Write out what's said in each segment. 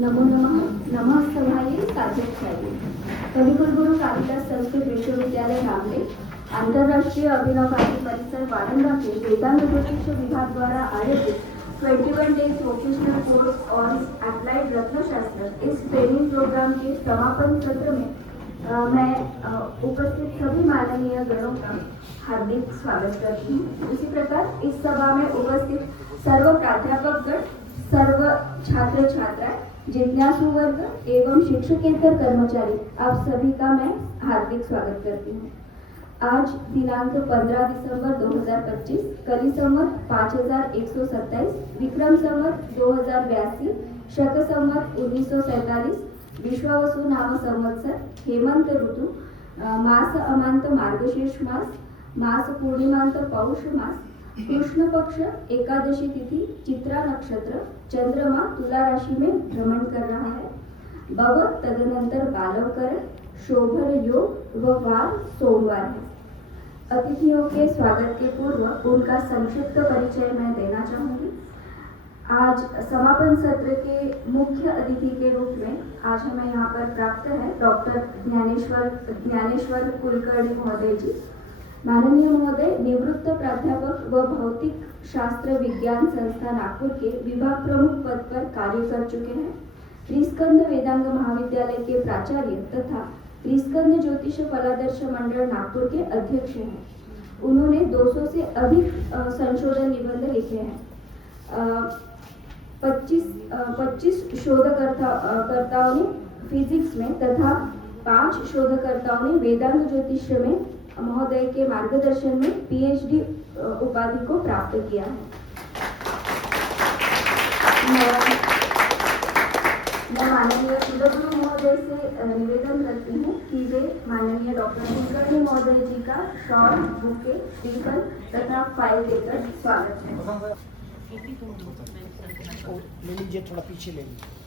नमो नमः। नमः सभाये साध्यक्षाये। कविकुलगुरु कालिदास संस्कृत विश्वविद्यालय नामले अंतरराष्ट्रीय अभिनव भारती परिसर वारंगा के वेदांत ज्योतिष विभाग द्वारा आयोजित 21 days vocational course on applied रत्नशास्त्र इस ट्रेनिंग प्रोग्राम के समापन सत्र में मैं उपस्थित सभी माननीय गणों का हार्दिक स्वागत करती हूँ। इसी प्रकार इस सभा में उपस्थित सर्व प्राध्यापकगण, सर्व छात्र छात्राएं, जिज्ञासु वर्ग एवं शिक्षकेतर कर्मचारी, आप सभी का मैं हार्दिक स्वागत करती हूँ। आज दिनांक 15 दिसंबर 2025, कली संवत 5127, विक्रम संवत 2082, शक संवत 1947, विश्वावसु नाम संवत्सर, हेमंत ऋतु, मास अमांत मार्गशीर्ष मास, मास पूर्णिमांत पौष मास, कृष्ण पक्ष, एकादशी तिथि, चित्रा नक्षत्र, चंद्रमा तुला राशि में भ्रमण कर रहा है। भव तदनंतर बालवकर, शोभर योग व वार सोमवार है। अतिथियों के स्वागत के पूर्व उनका संक्षिप्त परिचय मैं देना चाहूंगी। आज समापन सत्र के मुख्य अतिथि के रूप में आज हमें यहाँ पर प्राप्त है डॉक्टर ज्ञानेश्वर कुलकर्णी महोदय जी। माननीय महोदय निवृत्त प्राध्यापक व भौतिक शास्त्र विज्ञान संस्था नागपुर के विभाग प्रमुख पद पर कार्य कर चुके हैं। त्रिस्कंद वेदांग महाविद्यालय के प्राचार्य तथा त्रिस्कंद ज्योतिष फलादर्श मंडल नागपुर के अध्यक्ष हैं। उन्होंने 200 से अधिक संशोधन निबंध लिखे हैं। 25 शोधकर्ताओं ने फिजिक्स में तथा 5 शोधकर्ताओं ने वेदांत ज्योतिष में महोदय के मार्गदर्शन में पीएचडी उपाधि को प्राप्त किया है। मैं माननीय कुलगुरु महोदय से निवेदन करती हूँ कि वे माननीय डॉक्टर कुलकर्णी महोदय जी का शॉल, बुके, श्रीफल तथा फाइल देकर स्वागत है। ले लीजिए, थोड़ा पीछे ले लीजिए।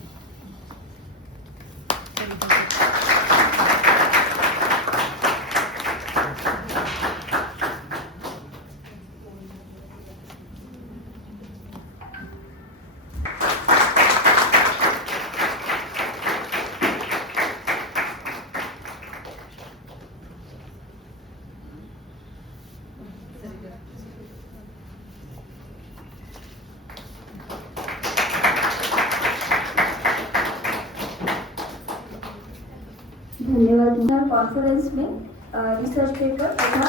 धन्यवाद। कॉन्फ्रेंस में रिसर्च पेपर तथा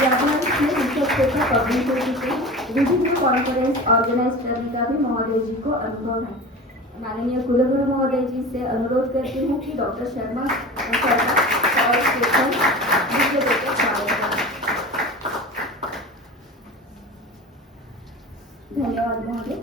जर्नल्स में रिसर्च पेपर पब्लिश हो चुके हैं। विभिन्न कॉन्फ्रेंस ऑर्गेनाइज करने का भी महोदय जी को अनुभव है। माननीय कुलगुरु महोदय जी से अनुरोध करती हूँ कि डॉक्टर शर्मा और धन्यवाद महोदय।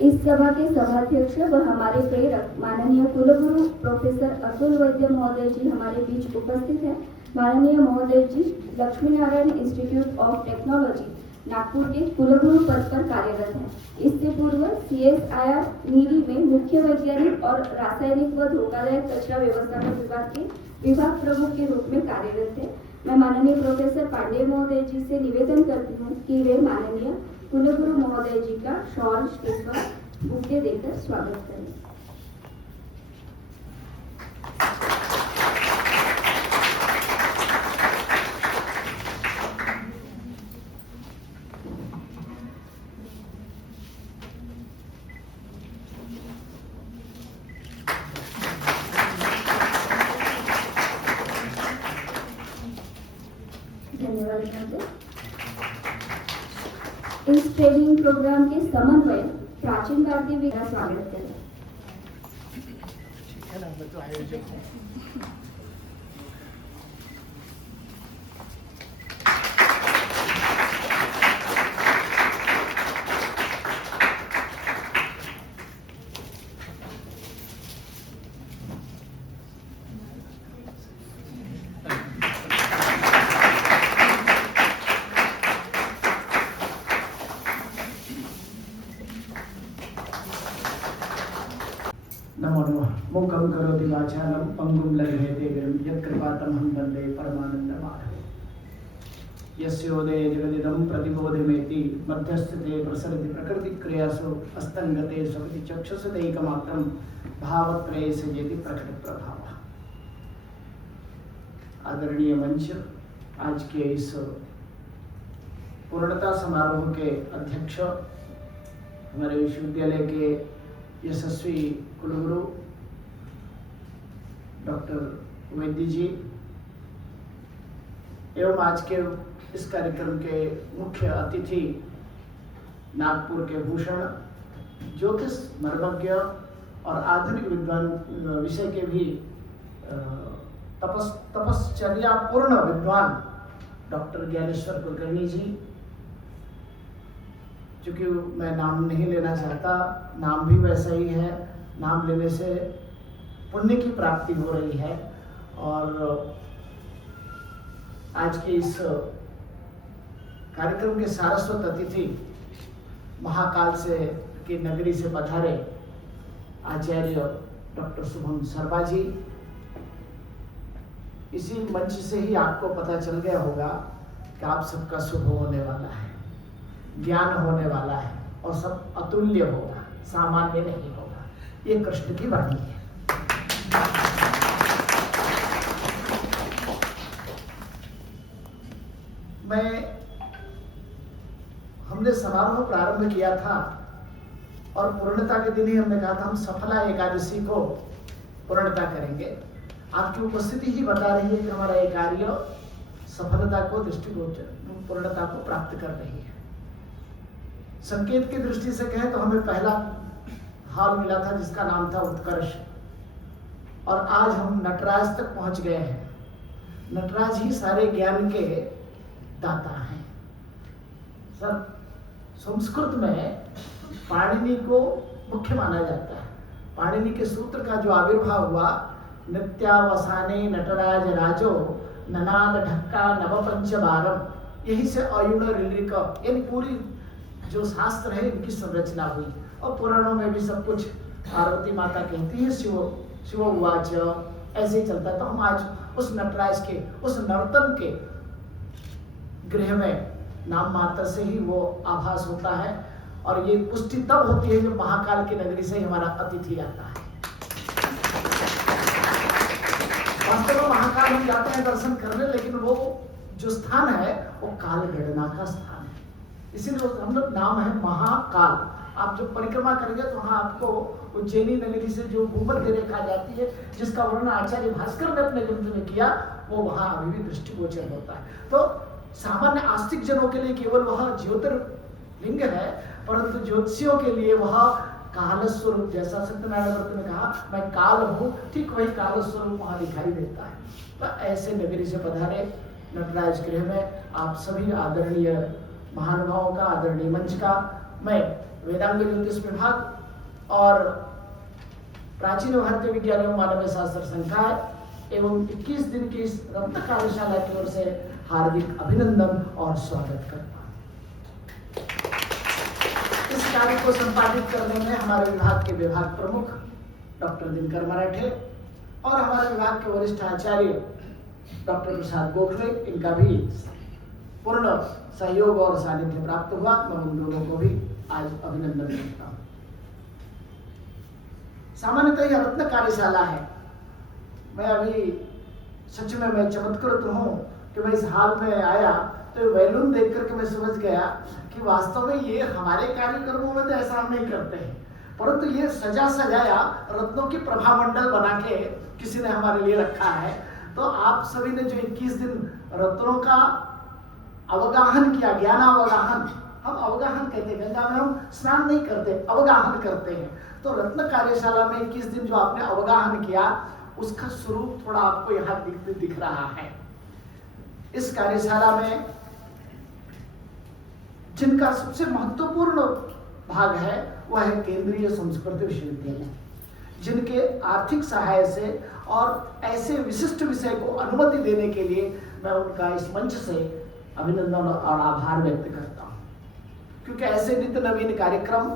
इस सभा के सभाध्यक्ष व हमारे प्रेरक माननीय कुलगुरु प्रोफेसर अतुल वैद्य महोदय जी हमारे बीच उपस्थित हैं। माननीय महोदय जी Laxmi Narayan institute of technology Nagpur के कुलगुरु पद पर कार्यरत हैं। इससे पूर्व CSIR नीरी में मुख्य वैज्ञानिक और रासायनिक व धोखादायक कचरा व्यवस्थापन विभाग के विभाग प्रमुख के रूप में कार्यरत थे। मैं माननीय प्रोफेसर पांडे महोदय जी से निवेदन करती हूँ कि वे माननीय कुलगुरु महोदय जी का शॉल, श्रीफल, बुके देकर स्वागत करें। धन्यवाद। इस ट्रेनिंग प्रोग्राम के समन्वय प्राचीन भारतीय का स्वागत करें। नमो नमः। मुखं करोति वाचालं पंगुं लघ्यते गिरिं यत्कृपातमहं वन्दे परमानन्दमाधवम्। यस्योदये जगदिदं प्रतिबोधमेति मध्यस्थिते प्रसरति प्रकृतिक्रियासु अस्तंगते स्वपिति चक्षुषदैकमात्रं भावत्रये संयति प्रकट प्रभावः। आदरणीय मंच, आज के इस पूर्णता समारोह के अध्यक्ष हमारे विश्वविद्यालय के यशस्वी कुलगुरु डॉक्टर वैद्य जी एवं आज के इस कार्यक्रम के मुख्य अतिथि नागपुर के भूषण ज्योतिष मर्मज्ञ और आधुनिक विद्वान विषय के भी तपश्चर्या पूर्ण विद्वान डॉक्टर ज्ञानेश्वर कुलकर्णी जी, चूंकि मैं नाम नहीं लेना चाहता, नाम भी वैसा ही है, नाम लेने से पुण्य की प्राप्ति हो रही है। और आज के इस कार्यक्रम के सारस्वत अतिथि महाकाल से की नगरी से पधारे आचार्य डॉक्टर शुभम शर्मा जी, इसी मंच से ही आपको पता चल गया होगा कि आप सबका शुभ होने वाला है, ज्ञान होने वाला है और सब अतुल्य होगा, सामान्य नहीं होगा। ये कृष्ण की वाणी है। हमने समारोह प्रारंभ किया था और पूर्णता के दिन ही हमने कहा था हम सफला एकादशी को पूर्णता करेंगे। आपकी उपस्थिति ही बता रही है कि हमारा ये कार्य सफलता को दृष्टिगोचर पूर्णता को प्राप्त कर रही है। संकेत की दृष्टि से कहें तो हमें पहला हाल मिला था जिसका नाम था उत्कर्ष, और आज हम नटराज तक पहुंच गए हैं। नटराज ही सारे ज्ञान के दाता हैं। सर, संस्कृत में पाणिनि को मुख्य माना जाता है। पाणिनि के सूत्र का जो आविर्भाव हुआ, नित्यावसाने नटराज राजो ननाद ढक्का नवपंच बारम, यही से अयुण ऋलिक यानी पूरी जो शास्त्र है इनकी संरचना हुई। और पुराणों में भी सब कुछ पार्वती माता कहती है शिव उवाच, ऐसे ही चलता है। तो हम आज उस नटराज के उस नर्तन के गृह में नाम मात्र से ही वो आभास होता है, और ये पुष्टि तब होती है जब महाकाल की नगरी से ही हमारा अतिथि आता है। वास्तव में महाकाल हम जाते हैं दर्शन करने, लेकिन वो जो स्थान है वो काल गणना का स्थान है, इसीलिए हम लोग नाम है महाकाल। आप जब परिक्रमा करेंगे तो वहाँ आपको उज्जैनी नगरी से जो भूमध्य रेखा जाती है, जिसका वर्णन आचार्य भास्कर ने अपने ग्रंथ में किया, वो वहाँ अभी भी दृष्टिगोचर होता है। तो सामान्य आस्तिक जनों के लिए केवल वह ज्योतिर्लिंग है, परंतु ज्योतिषियों के लिए वह काल स्वरूप, जैसा सत्यनारायण व्रत में कहा मैं काल हूँ, ठीक वही काल स्वरूप वहाँ दिखाई देता है। तो ऐसे नगरी से पधारे नटराज गृह में आप सभी आदरणीय महानुभावों का, आदरणीय मंच का मैं वेदांग ज्योतिष विभाग और प्राचीन भारतीय विज्ञान एवं मानवीय शास्त्र संकाय एवं 21 दिन की इस रत्न कार्यशाला की ओर से हार्दिक अभिनंदन और स्वागत करता हूं। इस कार्य को संपादित करने में हमारे विभाग के विभाग प्रमुख डॉक्टर दिनकर मराठे और हमारे विभाग के वरिष्ठ आचार्य डॉक्टर प्रसाद गोखले, इनका भी पूर्ण सहयोग और सानिध्य प्राप्त हुआ। मैं उन दोनों को भी आज अभिनंदन करता हूँ। सामान्यतः यह रत्न कार्यशाला है। मैं अभी सच में मैं चमत्कृत हूँ कि मैं इस हाल में आया तो बैलून देख करके मैं समझ गया कि वास्तव में ये हमारे कार्यक्रमों में तो ऐसा हम नहीं करते हैं, परंतु ये सजा सजाया रत्नों की प्रभामंडल बना के किसी ने हमारे लिए रखा है। तो आप सभी ने जो 21 दिन रत्नों का अवगाहन किया, ज्ञानावगाहन, हम अवगाहन कहते हैं, गंगा में हम स्नान नहीं करते, अवगाहन करते हैं। तो रत्न कार्यशाला में 21 दिन जो आपने अवगाहन किया, उसका स्वरूप थोड़ा आपको यहाँ दिख रहा है। इस कार्यशाला में जिनका सबसे महत्वपूर्ण भाग है वह है केंद्रीय संस्कृत विश्वविद्यालय, जिनके आर्थिक सहाय से और ऐसे विशिष्ट विषय को अनुमति देने के लिए मैं उनका इस मंच से अभिनंदन और आभार व्यक्त करता हूँ। क्योंकि ऐसे नित्य नवीन कार्यक्रम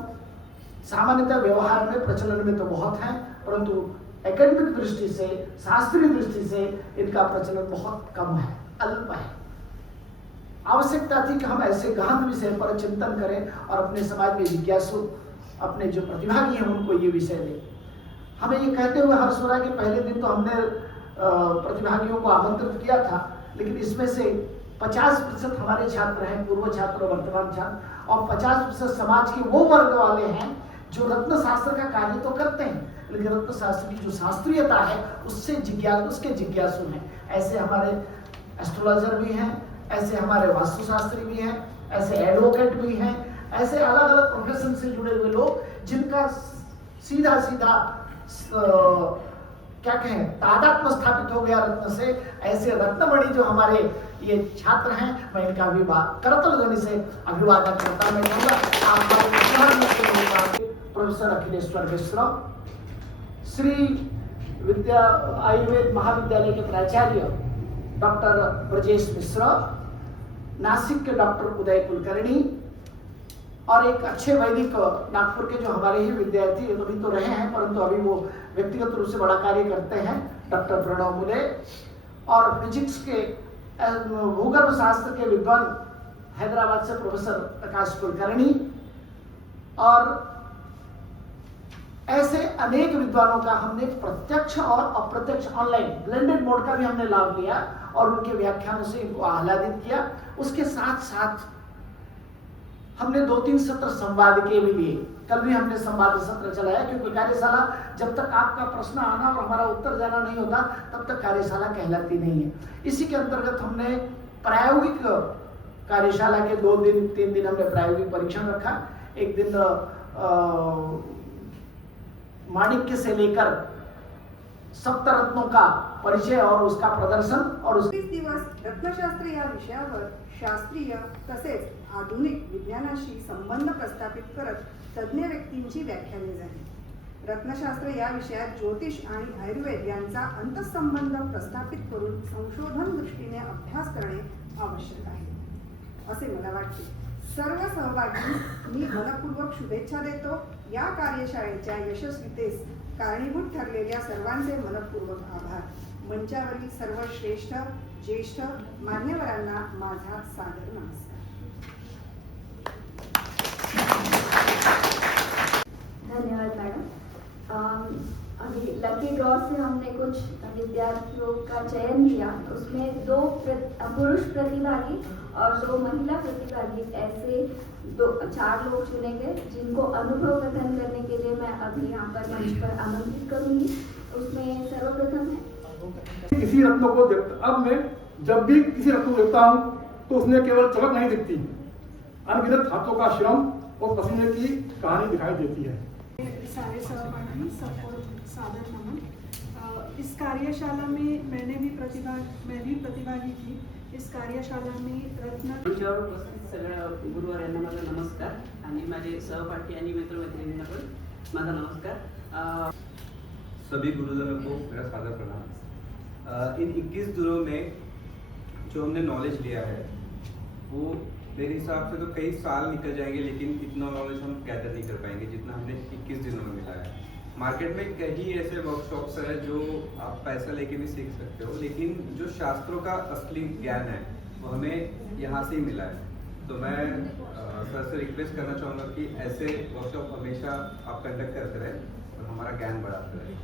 सामान्यतः व्यवहार में प्रचलन में तो बहुत हैं, परंतु एकेडमिक दृष्टि से, शास्त्रीय दृष्टि से इनका प्रचलन बहुत कम है, अल्प है। आवश्यकता थी कि हम ऐसे गहन विषय पर चिंतन करें और अपने समाज में जिज्ञासु अपने जो प्रतिभागी हैं उनको ये विषय दें। हमें ये कहते हुए हर्ष हो रहा है कि पहले दिन तो हमने प्रतिभागियों को आमंत्रित किया था, लेकिन इसमें से 50% हमारे छात्र हैं, पूर्व छात्र और वर्तमान छात्र, और 50% समाज के वो वर्ग वाले हैं जो रत्न शास्त्र का कार्य तो करते हैं, लेकिन रत्न शास्त्र की जो शास्त्रीयता है उसके जिज्ञासु हैं। ऐसे हमारे एस्ट्रोलॉजर भी हैं, ऐसे हमारे वास्तुशास्त्री भी हैं, ऐसे एडवोकेट भी हैं, ऐसे अलग अलग प्रोफेशन से जुड़े हुए लोग जिनका सीधा सीधा क्या कहें तादात्म्य स्थापित हो गया रत्न से। ऐसे रत्नमणि जो हमारे ये छात्र हैं, मैं इनका करतल ध्वनि से अभिवादन करता मैं प्रोफेसर अखिलेश्वर मिश्र, श्री विद्या आयुर्वेद महाविद्यालय के प्राचार्य डॉक्टर ब्रजेश मिश्र, नासिक के डॉक्टर उदय कुलकर्णी, और एक अच्छे वैदिक नागपुर के जो हमारे ही विद्यार्थी अभी तो रहे हैं परंतु अभी वो व्यक्तिगत रूप से बड़ा कार्य करते हैं, डॉक्टर प्रणव मुले, और फिजिक्स के भूगर्भ शास्त्र के विद्वान हैदराबाद से प्रोफेसर प्रकाश कुलकर्णी, और ऐसे अनेक विद्वानों का हमने प्रत्यक्ष और अप्रत्यक्ष ऑनलाइन ब्लेंडेड मोड का भी हमने लाभ लिया और उनके व्याख्यानों से इनको आह्लादित किया। उसके साथ साथ हमने 2-3 सत्र संवाद के भी लिए। कल भी हमने संवाद सत्र चलाया, क्योंकि कार्यशाला जब तक आपका प्रश्न आना और हमारा उत्तर जाना नहीं होता तब तक कार्यशाला कहलाती नहीं है। इसी के अंतर्गत हमने प्रायोगिक कार्यशाला के 2-3 दिन हमने प्रायोगिक परीक्षण रखा। एक दिन माणिक्य से लेकर सप्तरत्नों का परिचय और उसका प्रदर्शन, और 30 दिवस रत्नशास्त्र या विषयावर शास्त्रीय तसेच आधुनिक विज्ञानाशी संबंध प्रस्थापित करत तज्ञ व्यक्तींची व्याख्याने झाली। रत्नशास्त्र या विषयात ज्योतिष आणि आयुर्वेद यांचा अंतःसंबंध प्रस्थापित करून संशोधन दृष्टीने अभ्यास करणे आवश्यक आहे असे मला वाटते। सर्व सहभागी मी मनपूर्वक शुभेच्छा देतो। या कार्यशाळेच्या यशस्वीतेस कारणीभूत ठरलेल्या सर्वांचे मनपूर्वक आभार। मंचावरील सर्व श्रेष्ठ ज्येष्ठ मान्यवरांना माझा सादर नमस्कार। धन्यवाद मैडम। अभी लकी ड्रॉ से हमने कुछ विद्यार्थियों का चयन किया, उसमें 2 पुरुष प्रतिभागी और 2 महिला प्रतिभागी, ऐसे 4 लोग चुने गए जिनको अनुभव कथन करने के लिए मैं अभी यहाँ पर मंच पर आमंत्रित करूंगी। उसमें सर्वप्रथम है किसी रत्न को अब मैं जब भी किसी रत्न को देखता हूँ तो उसमें केवल चमक नहीं दिखती, अनगिनत हाथों का श्रम और पसीने की कहानी दिखाई देती है। सारे सहभागी सबको सादर नमन। इस कार्यशाला में मैं भी प्रतिभागी थी। इस कार्यशाला में रत्न मंचावर उपस्थित सगळ्या गुरुवारांना माझा नमस्कार आणि माझे सहपाठी आणि मित्रमैत्रिणींना पण माझा नमस्कार। सभी गुरुजनों को मेरा सादर प्रणाम। इन 21 दिनों में जो हमने नॉलेज लिया है वो मेरे हिसाब से तो कई साल निकल जाएंगे, लेकिन इतना नॉलेज हम गैदर नहीं कर पाएंगे जितना हमने 21 दिनों में मिला है। मार्केट में कई ऐसे वर्कशॉप्स है जो आप पैसा लेके भी सीख सकते हो, लेकिन जो शास्त्रों का असली ज्ञान है वो हमें यहाँ से ही मिला है। तो मैं सर से रिक्वेस्ट करना चाहूँगा कि ऐसे वर्कशॉप हमेशा आप कंडक्ट करते रहे और हमारा ज्ञान बढ़ाते रहे।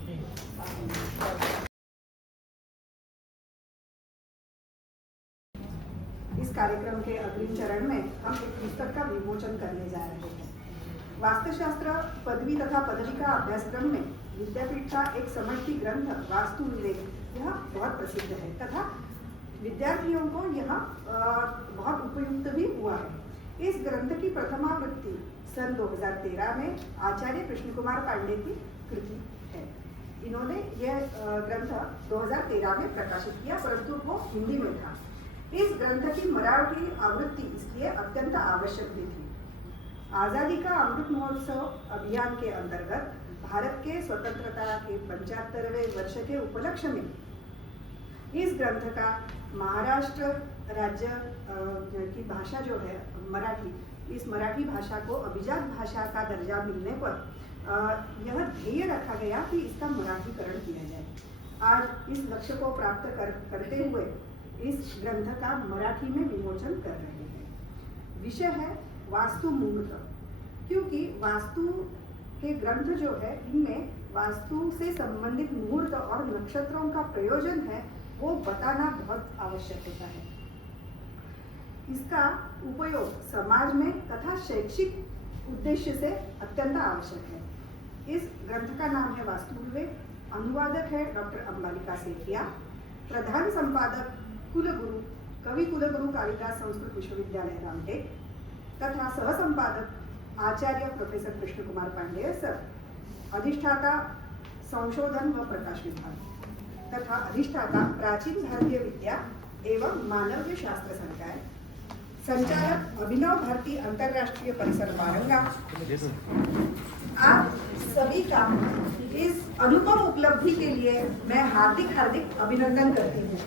इस कार्यक्रम के अग्रिम चरण में हम एक पुस्तक का विमोचन करने जा रहे हैं। वास्तुशास्त्र पदवी तथा पदवी का अभ्यासक्रम में विद्यापीठ का एक समष्टि ग्रंथ वास्तु विवेक यह बहुत प्रसिद्ध है तथा विद्यार्थियों को यह बहुत उपयुक्त भी हुआ है। इस ग्रंथ की प्रथमावृत्ति सन 2013 में आचार्य कृष्ण कुमार पांडे की कृति है। इन्होंने यह ग्रंथ 2013 में प्रकाशित किया, परंतु वो हिंदी में था। इस ग्रंथ की मराठी आवृत्ति इसलिए अत्यंत आवश्यक भी थी। आज़ादी का अमृत महोत्सव अभियान के अंतर्गत भारत के स्वतंत्रता के 75वें वर्ष के उपलक्ष्य में इस ग्रंथ का महाराष्ट्र राज्य की भाषा जो है मराठी, इस मराठी भाषा को अभिजात भाषा का दर्जा मिलने पर यह ध्येय रखा गया कि इसका मराठीकरण किया जाए। आज इस लक्ष्य को प्राप्त करते हुए इस ग्रंथ का मराठी में विमोचन कर रहे हैं। विषय है वास्तु मुहूर्त, क्योंकि वास्तु के ग्रंथ जो है इनमें वास्तु से संबंधित मुहूर्त और नक्षत्रों का प्रयोजन है वो बताना बहुत आवश्यक होता है। इसका उपयोग समाज में तथा शैक्षिक उद्देश्य से अत्यंत आवश्यक है। इस ग्रंथ का नाम है वास्तु विवेक। अनुवादक है डॉक्टर अंबालिका सेठिया। प्रधान संपादक कुलगुरु कवि कुलगुरु कालिदास संस्कृत विश्वविद्यालय रामटेक तथा सह संपादक आचार्य प्रोफेसर कृष्ण कुमार पांडेय सर। अधिष्ठाता संशोधन व प्रकाश विभाग तथा अधिष्ठाता प्राचीन भारतीय विद्या एवं मानवीय शास्त्र संकाय। संचालक अभिनव भारती अंतरराष्ट्रीय परिसर वारंगा। आप सभी का इस अनुपम उपलब्धि के लिए मैं हार्दिक अभिनंदन करती हूँ।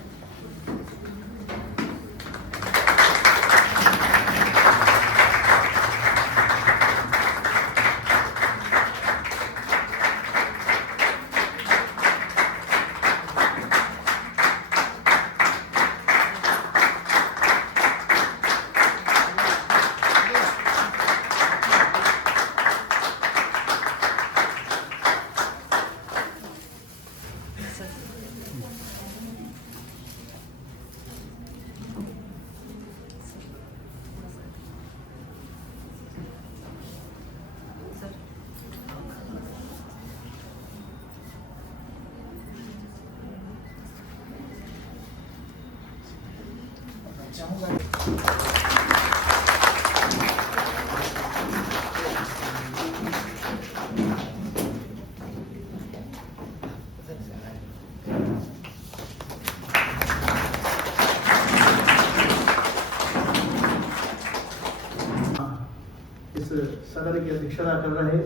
इस सदन की अध्यक्षता कर रहे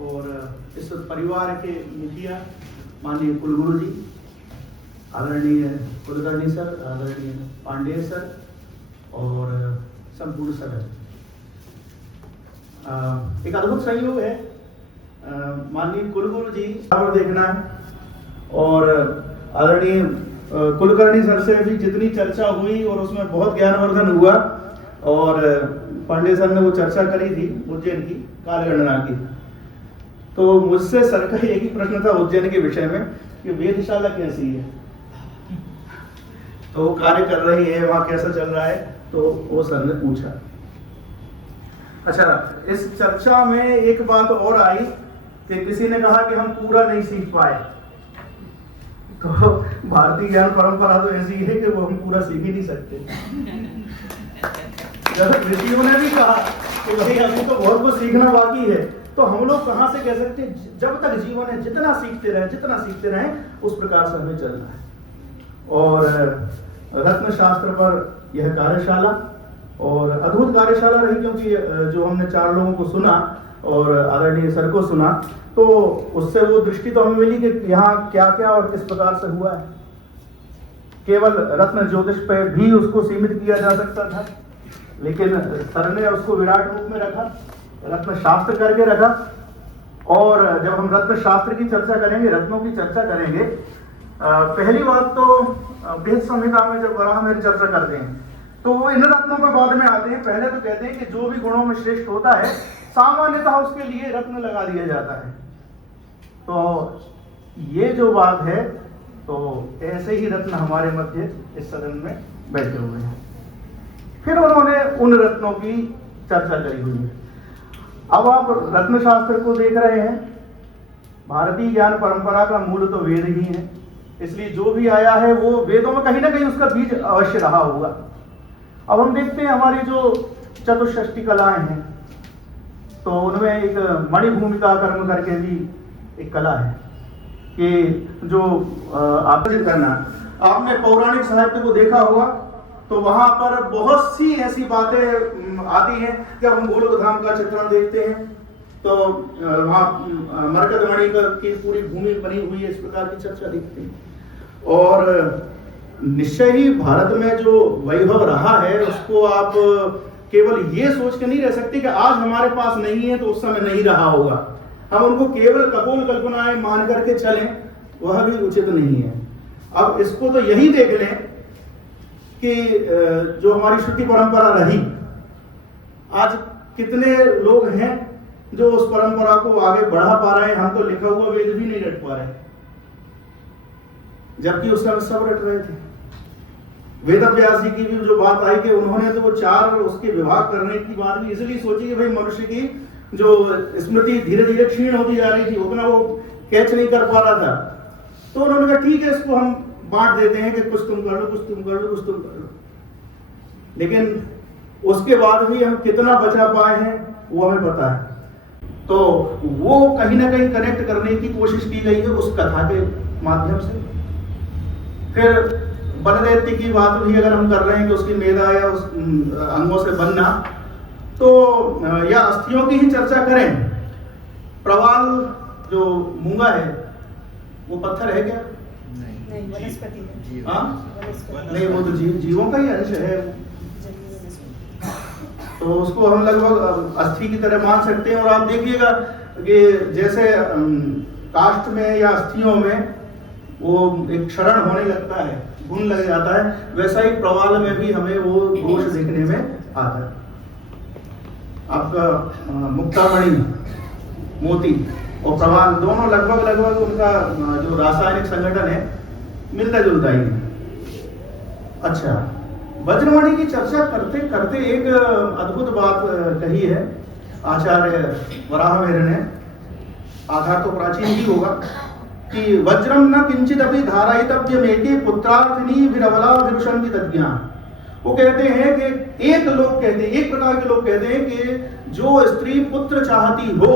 और इस परिवार के मुखिया माननीय कुलगुरु जी, आदरणीय कुलकर्णी सर, आदरणीय पांडेय सर और संपूर्ण सदन। एक अद्भुत संयोग है, माननीय कुलगुरु जी और देखना और आदरणीय कुलकर्णी सर से भी जितनी चर्चा हुई और उसमें बहुत ज्ञानवर्धन हुआ और पांडे सर ने वो चर्चा करी थी उज्जैन की कालगणना की, तो मुझसे सर का एक ही प्रश्न था उज्जैन के विषय में कि वेधशाला कैसी है, तो वो कार्य कर रही है, वहाँ कैसा चल रहा है, तो वो सर ने पूछा। अच्छा, इस चर्चा में एक बात और आई कि किसी ने कहा कि हम पूरा नहीं सीख पाए, तो भारतीय ज्ञान परंपरा तो ऐसी है कि वो हम पूरा सीख ही नहीं सकते। जब ऋषियों ने भी कहा कि भाई अभी तो बहुत कुछ सीखना बाकी है, तो हम लोग कहाँ से कह सकते हैं, जब तक जीवन है जितना सीखते रहे उस प्रकार से हमें चलना है। और रत्न शास्त्र पर यह कार्यशाला और अद्भुत कार्यशाला रही, क्योंकि जो हमने 4 लोगों को सुना और आदरणीय सर को सुना, तो उससे वो दृष्टि तो हमें मिली कि यहाँ क्या क्या और किस प्रकार से हुआ है। केवल रत्न ज्योतिष पे भी उसको सीमित किया जा सकता था, लेकिन सर ने उसको विराट रूप में रखा, रत्न शास्त्र करके रखा। और जब हम रत्न शास्त्र की चर्चा करेंगे, रत्नों की चर्चा करेंगे, पहली बात तो भेद संहिता में जब वराह में चर्चा करते हैं तो वो इन रत्नों पर बाद में आते हैं। पहले तो कहते हैं कि जो भी गुणों में श्रेष्ठ होता है सामान्यतः उसके लिए रत्न लगा दिया जाता है। तो ये जो बात है, तो ऐसे ही रत्न हमारे मध्य इस सदन में बैठे हुए हैं। फिर उन्होंने उन रत्नों की चर्चा करी हुई है। अब आप रत्न शास्त्र को देख रहे हैं, भारतीय ज्ञान परंपरा का मूल तो वेद ही है, इसलिए जो भी आया है वो वेदों में कहीं ना कहीं उसका बीज अवश्य रहा होगा। अब हम देखते हैं हमारी जो चतुष्षष्टि कलाएं हैं, तो उनमें एक मणि भूमिका कर्म करके भी एक कला है कि जो आकर्षित करना। आपने पौराणिक साहित्य को देखा होगा तो वहां पर बहुत सी ऐसी बातें आती हैं। जब हम गोलोक धाम का चित्रण देखते हैं तो वहाँ मरकतमणि की पूरी भूमि बनी हुई है, इस प्रकार की चर्चा दिखती है। और निश्चय ही भारत में जो वैभव रहा है उसको आप केवल ये सोच के नहीं रह सकते कि आज हमारे पास नहीं है तो उस समय नहीं रहा होगा। हम उनको केवल कपोल कल्पनाएं मान करके चलें, वह भी उचित नहीं है। अब इसको तो यही देख लें कि जो हमारी श्रुति परंपरा रही, आज कितने लोग हैं जो उस परंपरा को आगे बढ़ा पा रहे हैं। हम तो लिखा हुआ वेद भी नहीं रट पा रहे, जबकि उस समय सब रट रहे थे। वेद व्यास जी की भी जो बात आई कि उन्होंने तो वो 4 उसके विभाग करने की बात भी इसलिए सोची कि भाई मनुष्य की जो स्मृति धीरे धीरे क्षीण होती जा रही थी, उतना वो कैच नहीं कर पा रहा था। तो उन्होंने कहा ठीक है, इसको हम बांट देते हैं कि कुछ तुम कर लो, कुछ तुम कर लो, कुछ तुम कर लो। लेकिन उसके बाद भी हम कितना बचा पाए हैं वो हमें पता है। तो वो कहीं ना कहीं कनेक्ट करने की कोशिश की गई है उस कथा के माध्यम से। फिर बनदैत्य की बात भी अगर हम कर रहे हैं कि उसकी मेधा या उस अंगों से बनना, तो या अस्थियों की ही चर्चा करें, प्रवाल जो मूंगा है वो पत्थर है क्या? नहीं, वनस्पति है। हाँ? वनस्पति। नहीं, वो तो जीवों का ही अंश है, तो उसको हम लगभग अस्थि की तरह मान सकते हैं। और आप देखिएगा कि जैसे काष्ठ में या अस्थियों में वो एक क्षरण होने लगता है, गुण लग जाता है, वैसा ही प्रवाल में भी हमें वो दोष देखने में आता है। आपका मुक्तामणि मोती और प्रवाल दोनों लगभग उनका जो रासायनिक संगठन है मिलता जुलता ही है। अच्छा, वज्रमणि की चर्चा करते करते एक अद्भुत बात कही है आचार्य वराहमिहिर ने। आधार तो प्राचीन ही होगा कि वज्रम न किंचित अभी धारायितव्यमेके पुत्रार्थिनी विरवला विरुषन्ति तज्ञान। वो कहते हैं कि एक प्रकार के लोग कहते हैं कि जो स्त्री पुत्र चाहती हो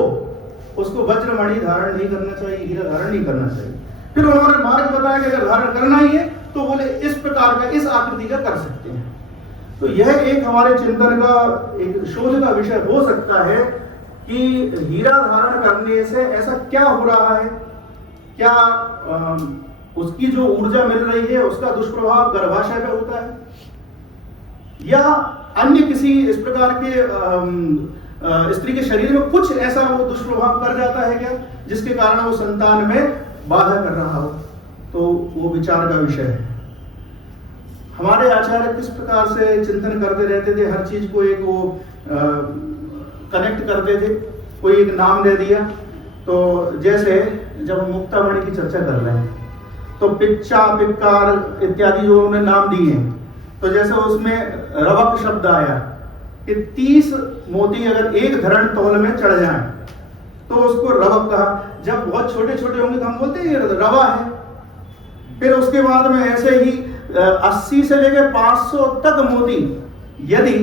उसको वज्रमणि धारण नहीं करना चाहिए, हीरा धारण नहीं करना चाहिए। फिर उन्होंने मार्ग बताया कि अगर धारण करना ही है तो बोले इस प्रकार का, इस आकृति का कर सकते हैं। तो यह एक हमारे चिंतन का एक शोध का विषय हो सकता है कि हीरा धारण करने से ऐसा क्या हो रहा है, क्या उसकी जो ऊर्जा मिल रही है उसका दुष्प्रभाव गर्भाशय पे होता है, या अन्य किसी इस प्रकार के स्त्री के शरीर में कुछ ऐसा वो दुष्प्रभाव कर जाता है क्या, जिसके कारण वो संतान में बाधा कर रहा हो। तो वो विचार का विषय है। हमारे आचार्य किस प्रकार से चिंतन करते रहते थे, हर चीज को एक वो कनेक्ट करते थे, कोई एक नाम दे दिया। तो जैसे जब हम मुक्तामणि की चर्चा कर रहे हैं तो पिच्चा, पिक्कार इत्यादि जो उन्होंने नाम दिए हैं, तो जैसे उसमें रवक शब्द आया कि 30 मोती अगर एक धरण तौल में चढ़ जाएं तो उसको रवक कहा। जब बहुत छोटे छोटे होंगे तो हम बोलते हैं ये रवा है। फिर उसके बाद में ऐसे ही 80 से लेकर 500 तक मोती यदि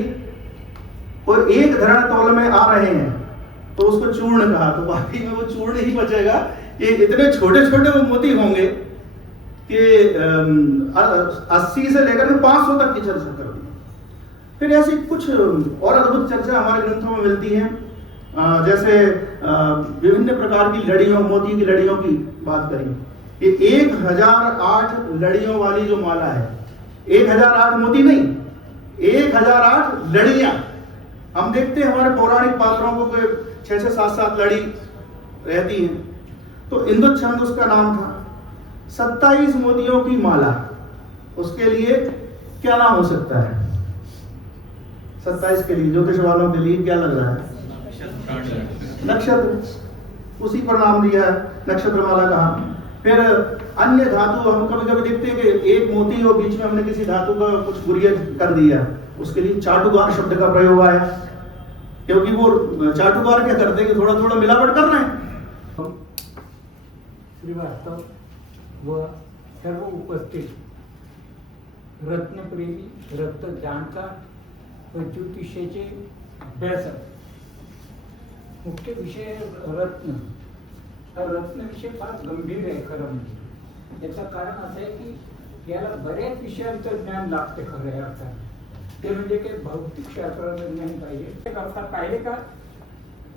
कोई एक धरण तौल में आ रहे हैं तो उसको चूर्ण कहा। तो बाकी में वो चूर्ण ही बचेगा कि इतने छोटे छोटे वो मोती होंगे कि 80 से लेकर 500 तक की चर्चा कर दी। फिर ऐसी कुछ और अद्भुत चर्चा हमारे ग्रंथों में मिलती है। जैसे विभिन्न प्रकार की लड़ियों, मोती की लड़ियों की बात करें कि 1008 लड़ियों वाली जो माला है, 1008 मोती नहीं, 1008 लड़ियां। हम देखते हैं हमारे पौराणिक पात्रों को 6 से 7 लड़ी रहती हैं। तो इंदुच्छंद उसका नाम था। 27 मोतियों की माला, उसके लिए क्या नाम हो सकता है? 27 के लिए ज्योतिष वालों के लिए क्या लग रहा है? नक्षत्र, उसी पर नाम दिया है, नक्षत्र माला कहा। फिर अन्य धातु हम कभी कभी देखते हैं कि एक मोती और बीच में हमने किसी धातु का कुछ गुरिया कर दिया, उसके लिए चाटुकार शब्द का प्रयोग आया, क्योंकि वो चाटुकार क्या करते हैं कि थोड़ा थोड़ा मिलावट कर रहे हैं। श्रीवास्तव व सर्व उपस्थित रत्नप्रेमी, रत्न जाणकार व ज्योतिषाचे अभ्यासक, मुख्य विषय रत्न। हा रत्न विषय फार गंभीर आहे खरं म्हणजे। याचं कारण असं आहे की याला बऱ्याच विषयांचं ज्ञान लागते खरं या अर्थाने। ते म्हणजे काही भौतिकशास्त्राचं ज्ञान पाहिजे। ते करता पाहिले का,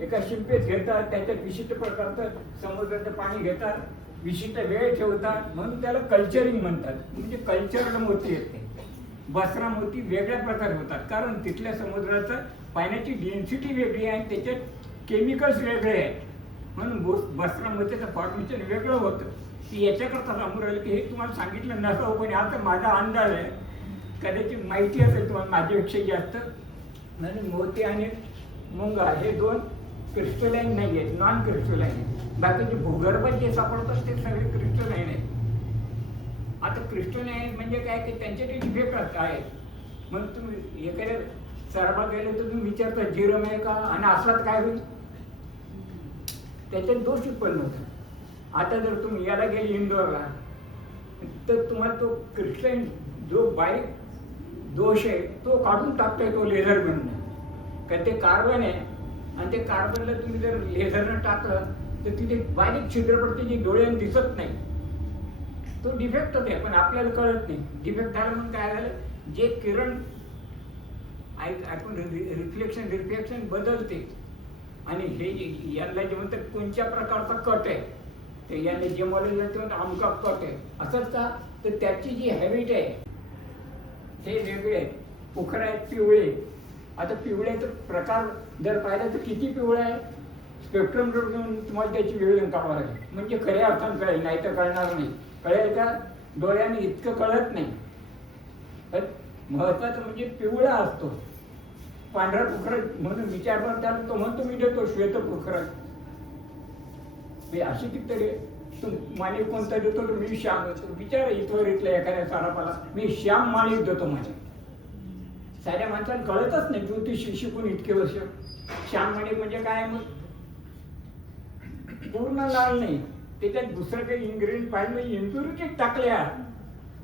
एका शिंपेत घेतात, त्याच्यात विशिष्ट प्रकारचं समुद्राचं पाणी घेतात, विशिष्ट वेळ ठेवतात, म्हणून त्याला कल्चरिंग म्हणतात। म्हणजे कल्चरड मोती येते, बसरा मोती वेगळ्या प्रकारे होतात, कारण तिथल्या समुद्राचं पाण्याची डेन्सिटी वेगळी आहे, त्याच्यात केमिकल्स वेगळे आहेत, म्हणून बसरा मोतीचं फॉर्मेशन वेगळं होतं। की याच्याकरता सांगून राहिलं की हे तुम्हाला सांगितलं नसावं, पण आता माझा अंदाज आहे कदाचित माहिती असेल तुम्हाला माझ्यापेक्षा जास्त, म्हणजे मोती आणि मुंगा हे दोन क्रिस्टलाईन नाही आहेत, नॉन क्रिस्टलाईन आहेत. बाकीचे भूगर्भात जे सापडतात ते सगळे क्रिस्टलाईन आहेत. आता क्रिस्टलाईन म्हणजे काय की त्यांचे ते डिफेक्ट आहेत. मग तुम्ही एखाद्या सराफा गेले तर तुम्ही विचारता जिरम आहे का, आणि असलात काय होईल, त्याच्यात दोष उत्पन्न होतो. आता जर तुम्ही याला गेले इंदोरला तर तुम्हाला तो क्रिस्टलाईन जो बारीक दोष आहे तो काढून टाकता येतो लेझर गननं. कारण ते कार्बन आहे आणि ते कार्बनला तुम्ही जर लेझरनं टाकलं तर तिथे बारीक छिद्र पडते जी डोळ्यानं दिसत नाही. तो डिफेक्टच आहे पण आपल्याला कळत नाही. डिफेक्ट झाला म्हणून काय झालं, जे किरण आपण रिफ्लेक्शन बदलते आणि हे यांना जे म्हणतात कोणत्या प्रकारचा कट आहे ते याने जे मला ते अमका कट आहे असंच का, तर त्याची जी हॅबिट आहे हे वेगळे आहे. पोखरा आहेत पिवळे. आता पिवळ्याचा प्रकार जर पाहिला तर किती पिवळा आहे, स्पेक्ट्रम घेऊन तुम्हाला त्याची वेळ काढावं लागेल म्हणजे खऱ्या अर्थानं कळेल, नाही तर कळणार नाही. कळेल का, डोळ्याने इतकं कळत नाही. पण महत्वाचं म्हणजे पिवळा असतो. पांढरा पोखरा म्हणून विचार करताना तो म्हणतो मी देतो श्वेत पोखरा. अशी कितीतरी माणिक कोणता देतो तर मी श्याम विचार इथवर इथल्या एखाद्या सारापाला मी श्याम माणिक देतो. माझ्या साऱ्या माणसाला कळतच नाही ज्योतिष शिकून इतके वर्ष. श्याम माणिक म्हणजे काय, मग पूर्ण लाल नाही, त्याच्यात दुसरं काही इन्ग्रेडियंट पाहिजे इम्प्युरिटी टाकल्या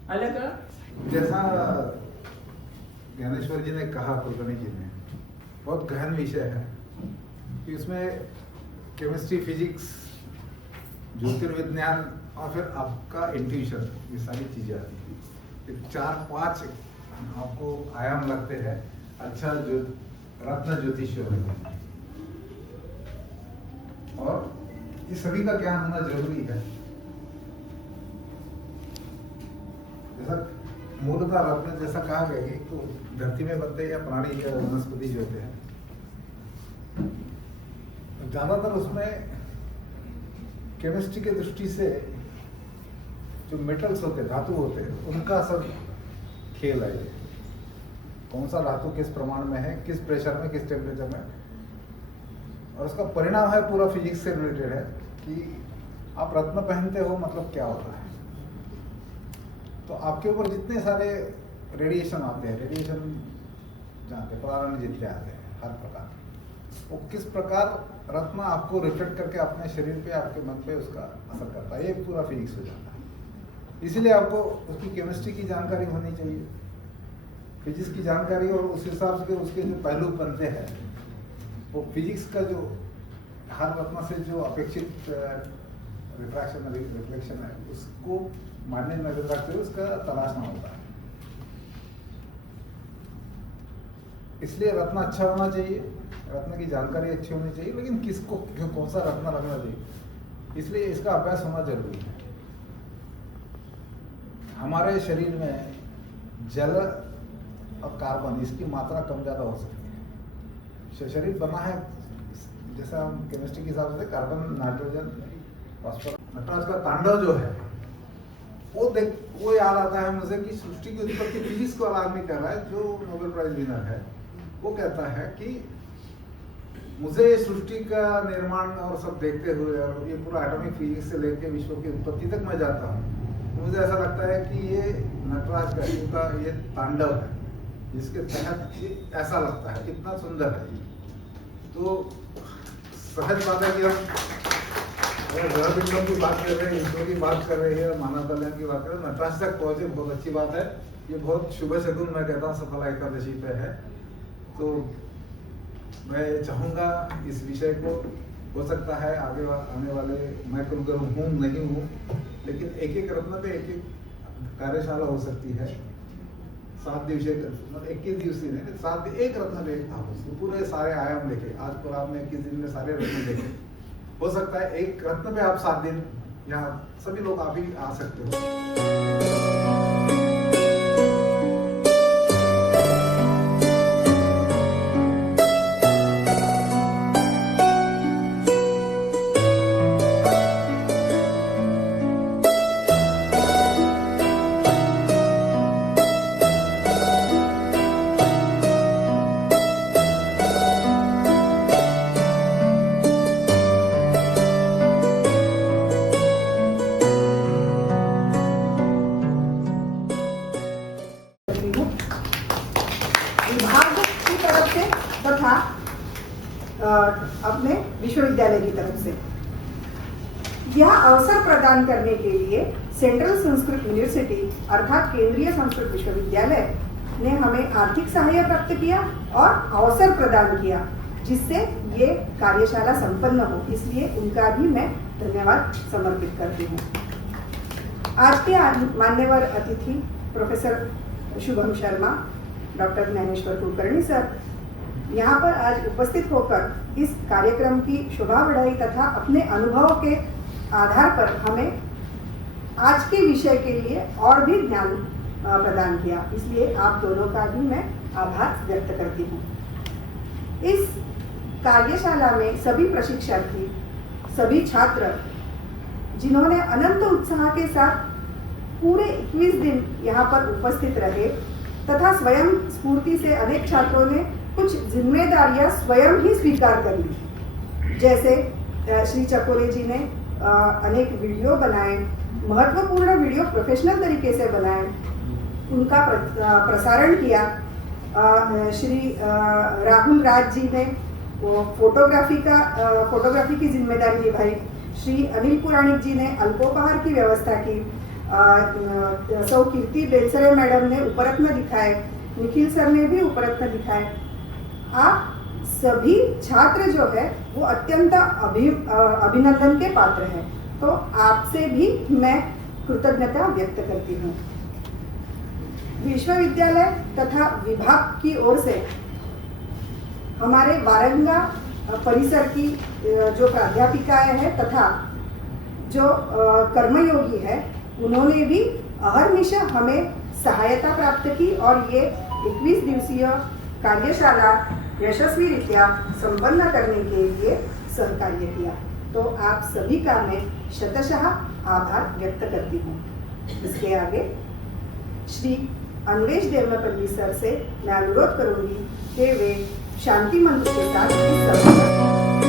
आल्या का. जैसा ज्ञानेश्वर जी ने कहा, कुलकर्णी जी ने, बहुत गहन विषय है कि उसमें केमिस्ट्री, फिजिक्स, ज्योतिर्विज्ञान और फिर आपका इंट्यूशन, ये सारी चीजें आती हैं. ये 4-5 आपको आयाम लगते हैं अच्छा जो रत्न ज्योतिष्य में, और ये सभी का ज्ञान होना जरूरी है. जैसा मूलतः रत्न जैसा कहा गया कि तो धरती में बनते या प्राणी या वनस्पति जो होते हैं, ज्यादातर उसमें केमिस्ट्री के दृष्टि से जो मेटल्स होते हैं, धातु होते हैं, उनका सब खेल है. कौन सा धातु किस प्रमाण में है, किस प्रेशर में, किस टेम्परेचर में, और उसका परिणाम है पूरा फिजिक्स से रिलेटेड है कि आप रत्न पहनते हो मतलब क्या होता है. तो आपके ऊपर जितने सारे रेडिएशन आते हैं, रेडिएशन जानते हैं, परावरण जितने आते हैं हर प्रकार, वो किस प्रकार रत्न आपको रिफ्लेक्ट करके अपने शरीर पे, आपके मन पे उसका असर करता है, ये पूरा फिजिक्स हो जाता है. इसलिए आपको उसकी केमिस्ट्री की जानकारी होनी चाहिए, फिजिक्स की जानकारी, और उस हिसाब से उसके जो पहलू बनते हैं वो फिजिक्स का जो हर रत्न से जो अपेक्षित रिफ्रैक्शन रिफ्लेक्शन है उसको मानने नजर रखते हुए उसका तलाशना होता है. इसलिए रत्न अच्छा होना चाहिए, रत्न की जानकारी अच्छी होनी चाहिए, लेकिन किसको कौन सा रत्न लगना चाहिए, इसलिए इसका अभ्यास होना जरूरी है. हमारे शरीर में जल और कार्बन इसकी मात्रा कम ज्यादा हो सकती है. शरीर बना है जैसा हम केमिस्ट्री के हिसाब से कार्बन, नाइट्रोजन, फास्फोरस. नटराज का तांडव जो है वो याद आता है मुझे कि सृष्टि की उत्पत्ति फिजिक्स को आदमी कर रहा है जो नोबेल प्राइज विनर है. वो कहता है कि मुझे सृष्टि का निर्माण और सब देखते हुए और ये पूरा एटॉमिक फिजिक्स से लेकर विश्व की उत्पत्ति तक मैं जाता हूँ, तो मुझे ऐसा लगता है कि ये नटराज का ये तांडव है जिसके तहत ये ऐसा लगता है, कितना सुंदर है. तो सहज बात है कि हम ग्रह बिंदुओं की बात कर रहे हैं, ईश्वर की बात कर रहे हैं, मानव कल्याण की बात कर रहे हैं, नटराज तक पहुंचे, बहुत अच्छी बात है. ये बहुत शुभ शगुन मैं कहता हूँ सफला एकादशी पे है. तो मैं चाहूँगा इस विषय को, हो सकता है आगे आने वाले, मैं कुलगुरु हूँ नहीं हूँ, लेकिन एक एक रत्न पे एक एक कार्यशाला हो सकती है. 7 दिवसीय मतलब 21 दिवसीय नहीं, 7 एक रत्न पे एक था, पूरे सारे आयाम देखे. आज पर आपने 21 दिन में सारे रत्न देखे. हो सकता है एक रत्न पे आप 7 दिन यहाँ सभी लोग आप ही आ सकते हो. अपने विश्वविद्यालय की तरफ से। यह अवसर प्रदान करने के लिए सेंट्रल संस्कृत यूनिवर्सिटी अर्थात केंद्रीय संस्कृत विश्वविद्यालय ने हमें आर्थिक सहायता प्राप्त किया और अवसर प्रदान किया जिससे ये कार्यशाला संपन्न हो, इसलिए उनका भी मैं धन्यवाद समर्पित करती हूँ। आज के मान्यवर अतिथि professor Shubham Sharma, doctor Dnyaneshwar Kulkarni sir यहाँ पर आज उपस्थित होकर इस कार्यक्रम की शोभा बढ़ाई तथा अपने अनुभव के आधार पर हमें आज के विषय के लिए और भी ज्ञान प्रदान किया, इसलिए आप दोनों का भी मैं आभार व्यक्त करती हूँ। इस कार्यशाला में सभी प्रशिक्षार्थी, सभी छात्र जिन्होंने अनंत उत्साह के साथ पूरे 21 दिन यहाँ पर उपस्थित रहे तथा स्वयं स्फूर्ति से अनेक छात्रों ने कुछ जिम्मेदारियां स्वयं ही स्वीकार कर ली। जैसे श्री चकोले जी ने अनेक वीडियो बनाए, महत्वपूर्ण वीडियो प्रोफेशनल तरीके से बनाए, उनका प्रसारण किया। श्री राहुल राज जी ने फोटोग्राफी की जिम्मेदारी निभाई। श्री अनिल पुराणिक जी ने अल्पोपहार की व्यवस्था की। सौ कीर्ति बेलसरे मैडम ने उपरत्न दिखाए, निखिल सर ने भी उपरत्न दिखाए। आप सभी छात्र जो है वो अत्यंत अभिनंदन के पात्र हैं, तो आपसे भी मैं कृतज्ञता व्यक्त करती हूँ। विश्वविद्यालय तथा विभाग की ओर से हमारे वारंगा परिसर की जो प्राध्यापिकाएं हैं तथा जो कर्मयोगी है, उन्होंने भी अहर्निश हमें सहायता प्राप्त की और ये 21 दिवसीय कार्यशाला यशस्वी संपन्न करने के लिए सहकार्य किया। तो आप सभी का मैं शतशः आभार व्यक्त करती हूँ। इसके आगे श्री अन्वेश देवनापल्ली सर से मैं अनुरोध करूंगी कि वे शांति मंत्र के साथ इस सभा